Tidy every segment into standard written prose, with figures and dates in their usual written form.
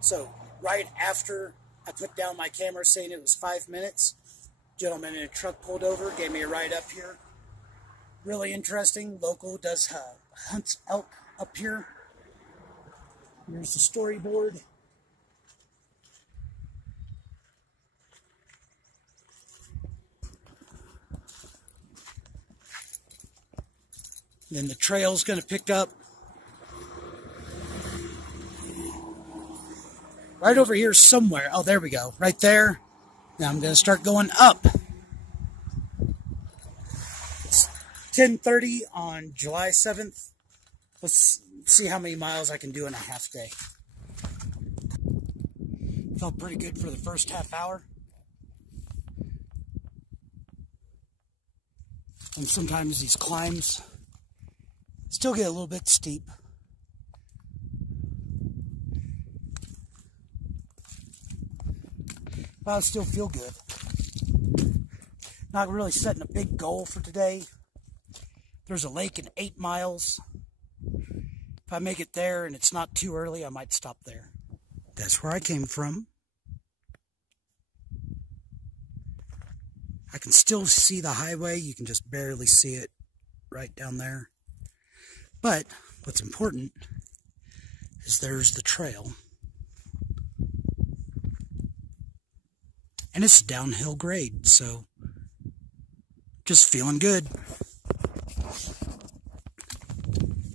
So right after I put down my camera saying it was 5 minutes, gentleman in a truck pulled over, gave me a ride up here. Really interesting. Local does hunts elk up here. Here's the storyboard. Then the trail's going to pick up right over here somewhere. Oh, there we go. Right there. Now I'm going to start going up. It's 10:30 on July 7th. Let's see how many miles I can do in a half day. Felt pretty good for the first half hour. And sometimes these climbs still get a little bit steep. But I still feel good. Not really setting a big goal for today. There's a lake in 8 miles. If I make it there and it's not too early, I might stop there. That's where I came from. I can still see the highway. You can just barely see it right down there. But what's important is there's the trail. And it's downhill grade, so just feeling good.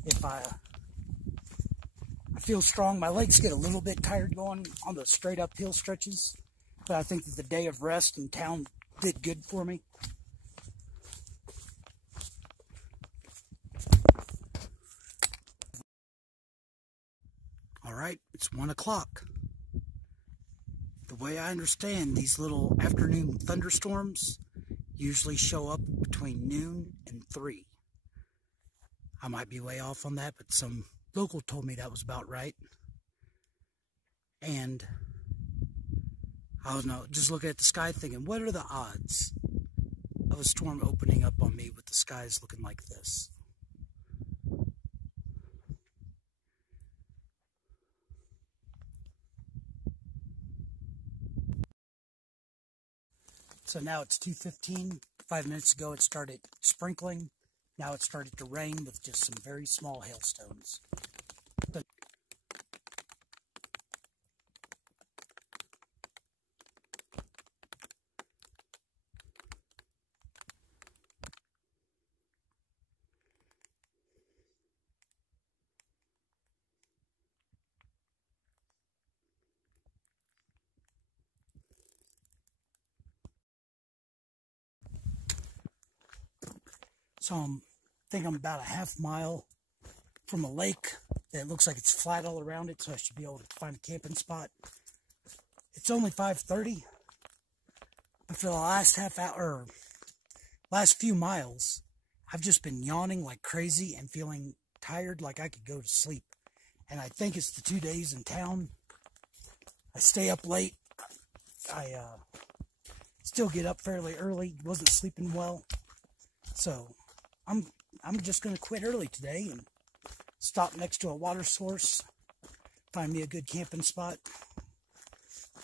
If I feel strong, my legs get a little bit tired going on the straight uphill stretches, but I think that the day of rest in town did good for me. All right, it's 1 o'clock. The way I understand, these little afternoon thunderstorms usually show up between noon and 3. I might be way off on that, but some local told me that was about right. And I was just looking at the sky thinking, what are the odds of a storm opening up on me with the skies looking like this? So now it's 2:15. 5 minutes ago it started sprinkling. Now it started to rain with just some very small hailstones. So I think I'm about a half mile from a lake that looks like it's flat all around it, so I should be able to find a camping spot. It's only 5:30, but for the last half hour, or last few miles, I've just been yawning like crazy and feeling tired like I could go to sleep. And I think it's the 2 days in town. I stay up late. I still get up fairly early. Wasn't sleeping well. So I'm just going to quit early today and stop next to a water source. Find me a good camping spot.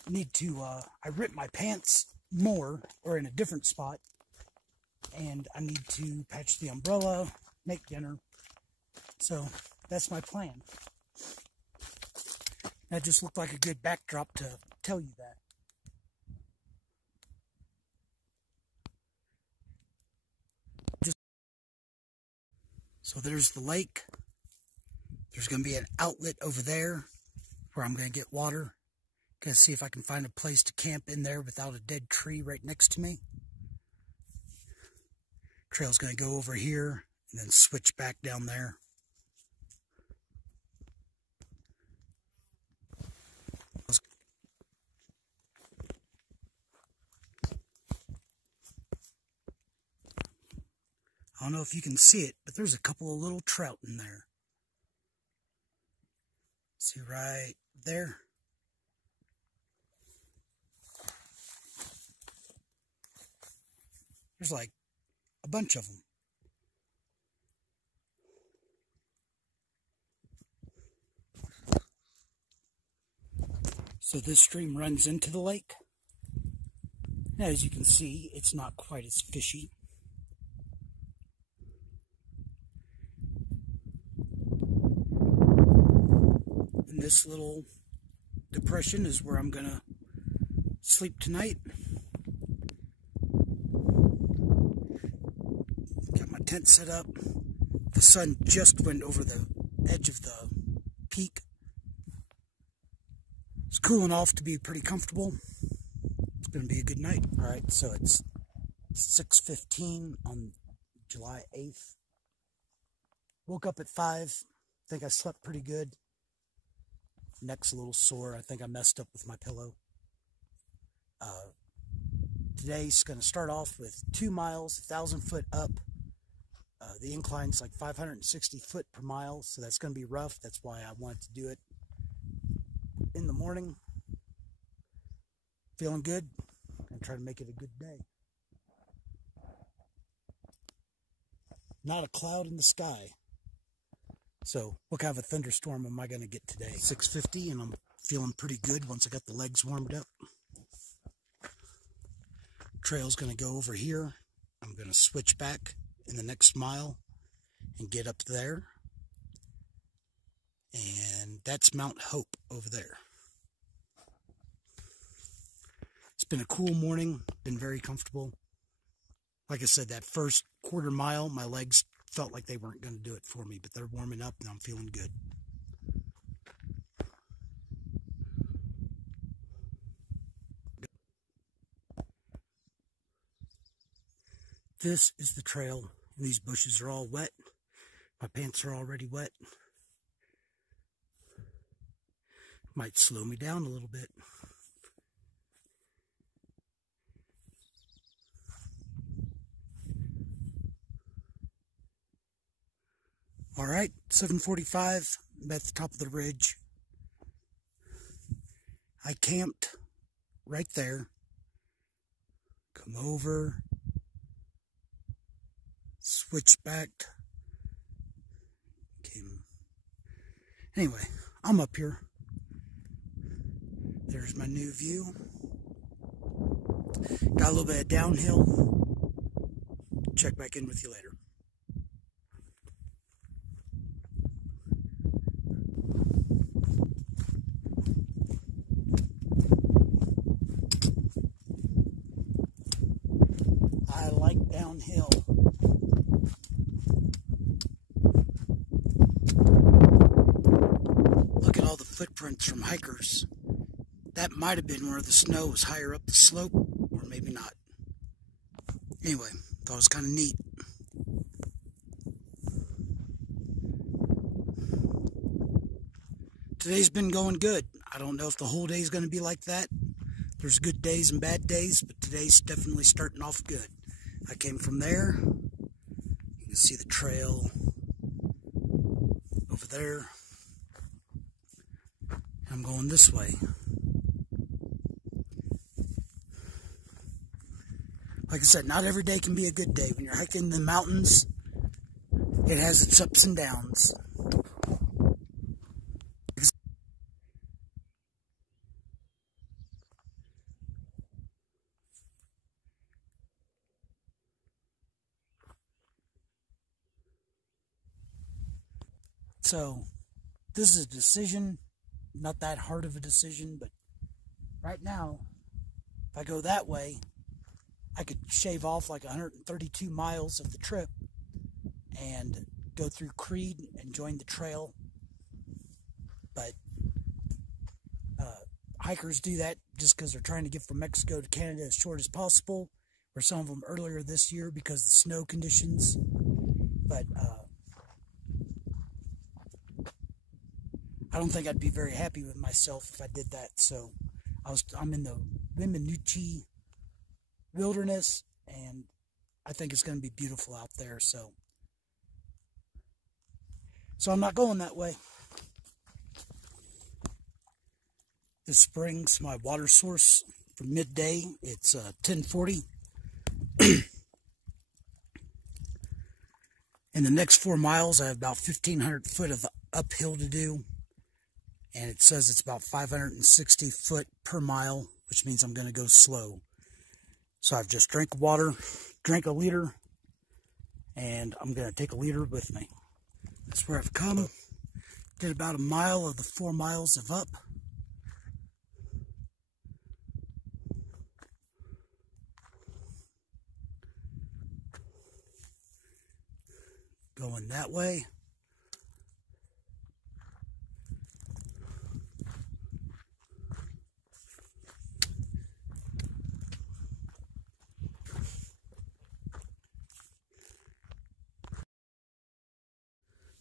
Need to, I ripped my pants more, or in a different spot. And I need to patch the umbrella, make dinner. So that's my plan. That just looked like a good backdrop to tell you that. So there's the lake. There's going to be an outlet over there where I'm going to get water. Going to see if I can find a place to camp in there without a dead tree right next to me. Trail's going to go over here and then switch back down there. I don't know if you can see it, but there's a couple of little trout in there. See right there? There's like a bunch of them. So this stream runs into the lake. Now, as you can see, it's not quite as fishy. And this little depression is where I'm gonna sleep tonight. Got my tent set up. The sun just went over the edge of the peak. It's cooling off to be pretty comfortable. It's going to be a good night. Alright, so it's 6:15 on July 8th. Woke up at 5. Think I slept pretty good. Neck's a little sore. I think I messed up with my pillow. Today's going to start off with 2 miles, 1,000 foot up. The incline's like 560 foot per mile, so that's going to be rough. That's why I wanted to do it in the morning. Feeling good. I'm trying to make it a good day. Not a cloud in the sky. So what kind of a thunderstorm am I going to get today? 6:50, and I'm feeling pretty good once I got the legs warmed up. Trail's going to go over here. I'm going to switch back in the next mile and get up there. And that's Mount Hope over there. It's been a cool morning, been very comfortable. Like I said, that first quarter mile, my legs felt like they weren't going to do it for me, but they're warming up and I'm feeling good. This is the trail, and these bushes are all wet. My pants are already wet. Might slow me down a little bit. Alright, 7:45, I'm at the top of the ridge. I camped right there. Come over. Switch back. Anyway, I'm up here. There's my new view. Got a little bit of downhill. Check back in with you later. I like downhill. Look at all the footprints from hikers. That might have been where the snow was higher up the slope, or maybe not. Anyway, thought it was kind of neat. Today's been going good. I don't know if the whole day is going to be like that. There's good days and bad days, but today's definitely starting off good. I came from there. You can see the trail over there. I'm going this way. Like I said, not every day can be a good day. When you're hiking the mountains, it has its ups and downs. So, this is a decision, not that hard of a decision, but right now, if I go that way, I could shave off like 132 miles of the trip and go through Creede and join the trail. But hikers do that just because they're trying to get from Mexico to Canada as short as possible, or some of them earlier this year because of the snow conditions. But I don't think I'd be very happy with myself if I did that. So I'm in the Wiminuche wilderness, and I think it's going to be beautiful out there. So I'm not going that way. This spring's my water source for midday. It's 10:40. In the next 4 miles, I have about 1,500 foot of uphill to do. and it says it's about 560 foot per mile, which means I'm going to go slow. So I've just drank water, drank a liter, and I'm going to take a liter with me. That's where I've come. Did about a mile of the 4 miles of up. Going that way.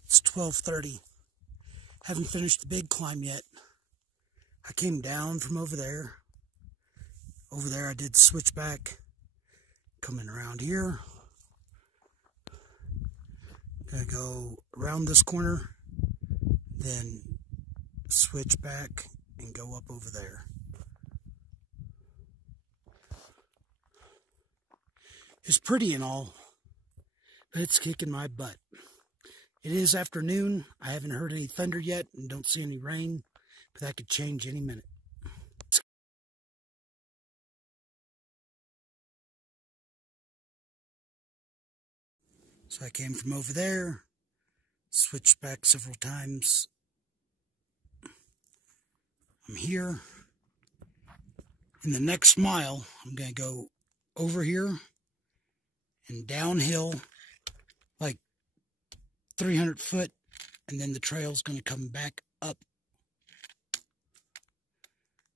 It's 12:30. Haven't finished the big climb yet. I came down from over there. Over there I did switchback. Coming around here. Gonna go around this corner, then switch back and go up over there. It's pretty and all, but it's kicking my butt. It is afternoon. I haven't heard any thunder yet and don't see any rain, but that could change any minute. So I came from over there, switched back several times. I'm here. In the next mile, I'm going to go over here and downhill like 300 foot, and then the trail's going to come back up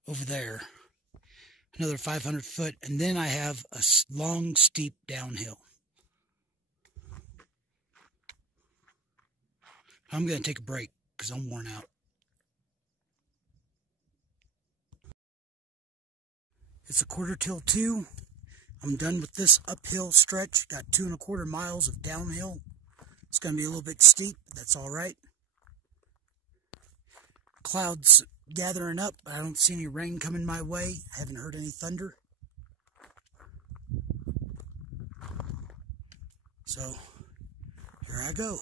over there. Another 500 foot, and then I have a long, steep downhill. I'm going to take a break because I'm worn out. It's 1:45. I'm done with this uphill stretch. Got 2¼ miles of downhill. It's going to be a little bit steep, but that's all right. Clouds gathering up, but I don't see any rain coming my way. I haven't heard any thunder. So, here I go.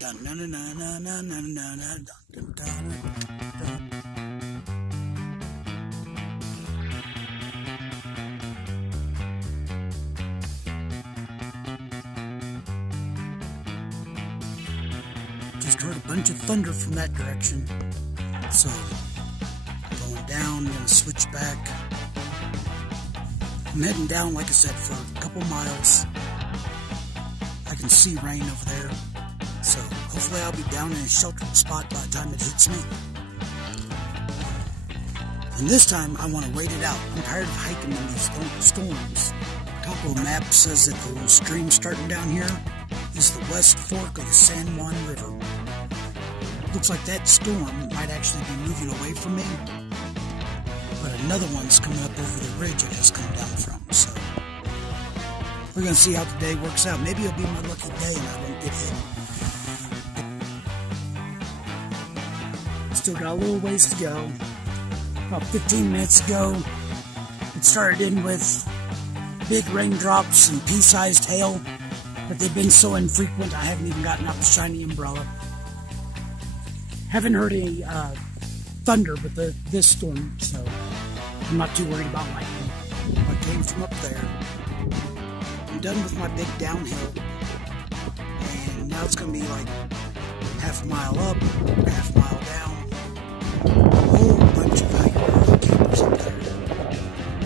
Dun, dun, dun, dun, dun, dun, dun, dun, dun, dun, dun. Just heard a bunch of thunder from that direction. So, going down, gonna switch back. I'm heading down, like I said, for a couple miles. I can see rain over there. So, hopefully I'll be down in a sheltered spot by the time it hits me. And this time, I want to wait it out. I'm tired of hiking in these storms. Topo map says that the stream starting down here is the west fork of the San Juan River. Looks like that storm might actually be moving away from me. But another one's coming up over the ridge I just come down from. So, we're going to see how today works out. Maybe it'll be my lucky day and I won't get hit. Still got a little ways to go. About 15 minutes ago, it started in with big raindrops and pea-sized hail, but they've been so infrequent I haven't even gotten out the shiny umbrella. Haven't heard any thunder with this storm, so I'm not too worried about lightning. I came from up there. I'm done with my big downhill, and now it's going to be like half a mile up, half a mile down. A whole bunch of campers up there.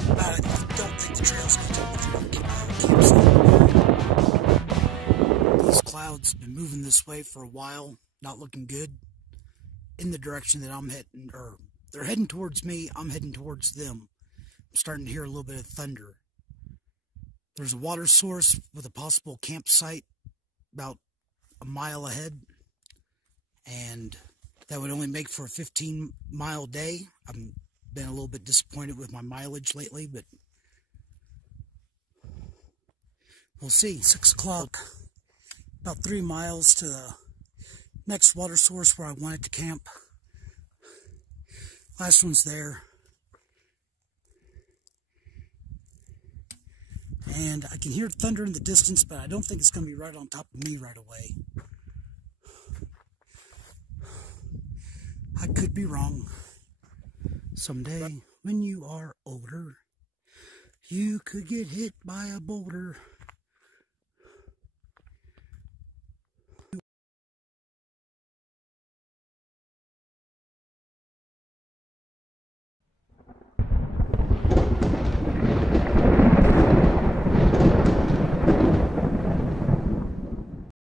But I don't think the trail's going to take me through the campsite. These clouds have been moving this way for a while, not looking good. In the direction that I'm heading, or they're heading towards me, I'm heading towards them. I'm starting to hear a little bit of thunder. There's a water source with a possible campsite about a mile ahead, and that would only make for a 15-mile day. I've been a little bit disappointed with my mileage lately, but we'll see. 6 o'clock, about 3 miles to the next water source where I wanted to camp. Last one's there. And I can hear thunder in the distance, but I don't think it's going to be right on top of me right away. be wrong. Someday, when you are older, you could get hit by a boulder.